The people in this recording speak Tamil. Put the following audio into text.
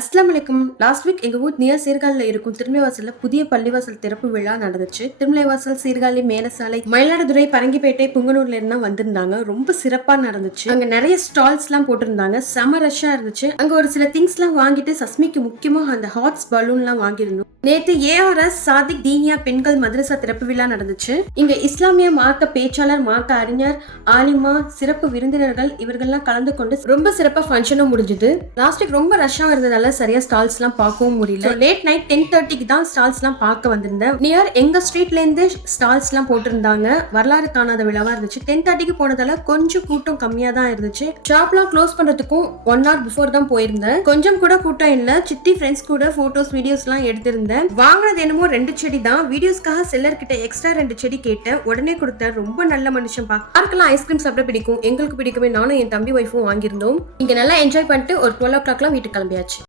அஸ்ஸலாமு அலைக்கும். லாஸ்ட் வீக் எங்க ஊர் நியர் சீர்காழில இருக்கும் திருமலைவாசல்ல புதிய பள்ளிவாசல் திறப்பு விழா நடந்துச்சு. திருமலைவாசல், சீர்காழி, மேலசாலை, மயிலாடுதுறை, பரங்கிப்பேட்டை, புங்கனூர்ல இருந்து வந்திருந்தாங்க. ரொம்ப சிறப்பா நடந்துச்சு. அங்க நிறைய ஸ்டால்ஸ் எல்லாம் போட்டிருந்தாங்க. செம ரஷ்ஷா இருந்துச்சு. அங்க ஒரு சில திங்ஸ் எல்லாம் வாங்கிட்டு சஸ்மிக்கு முக்கியமா அந்த ஹாட்ஸ் பலூன் எல்லாம் வாங்கியிருந்தோம். நேத்து ஏஆர்எஸ் சாதிக் தீனியா பெண்கள் மதரசா திறப்பு விழா நடந்துச்சு. இங்க இஸ்லாமிய மார்க்க பேச்சாளர், மார்க்க அறிஞர், ஆலிமா, சிறப்பு விருந்தினர்கள் இவர்கள்லாம் கலந்து கொண்டு ரொம்ப சிறப்பா ஃபங்க்ஷனும் முடிஞ்சது. லாஸ்ட் வீக் ரொம்ப ரஷ்ஷா இருந்ததால சரியா ஸ்டால்ஸ் எல்லாம் பார்க்கவும் முடியல. லேட் நைட் 10:30க்கு தான் ஸ்டால்ஸ் எல்லாம் பார்க்க வந்திருந்தேன். நியர் எங்க ஸ்ட்ரீட்ல இருந்து ஸ்டால்ஸ் எல்லாம் போட்டிருந்தாங்க. வரலாறு காணாத விழாவா இருந்துச்சு. 10:30க்கு போனதால கொஞ்சம் கூட்டம் கம்மியா தான் இருந்துச்சு. ஷாப்லாம் க்ளோஸ் பண்றதுக்கும் 1 hour பிஃபோர் தான் போயிருந்தேன். கொஞ்சம் கூட கூட்டம் இல்ல. சித்தி ஃப்ரெண்ட்ஸ் கூட போட்டோஸ் வீடியோஸ் எல்லாம் எடுத்திருந்தேன். வாங்கினது என்னமோ 2 செடி தான். வீடியோஸ்க்காக செல்லர் கிட்ட எக்ஸ்ட்ரா 2 செடி கேட்டேன். உடனே கொடுத்தேன். ரொம்ப நல்ல மனுஷன் பா. யாருக்கெல்லாம் ஐஸ்கிரீம் சாப்பிட பிடிக்கும், எங்களுக்கு பிடிக்குமே. நானும் என் தம்பி ஒய்ஃபும் வாங்கியிருந்தோம். இங்க நல்லா என்ஜாய் பண்ணிட்டு ஒரு 12 o'clockலாம் வீட்டுக்கு கிளம்பியாச்சு.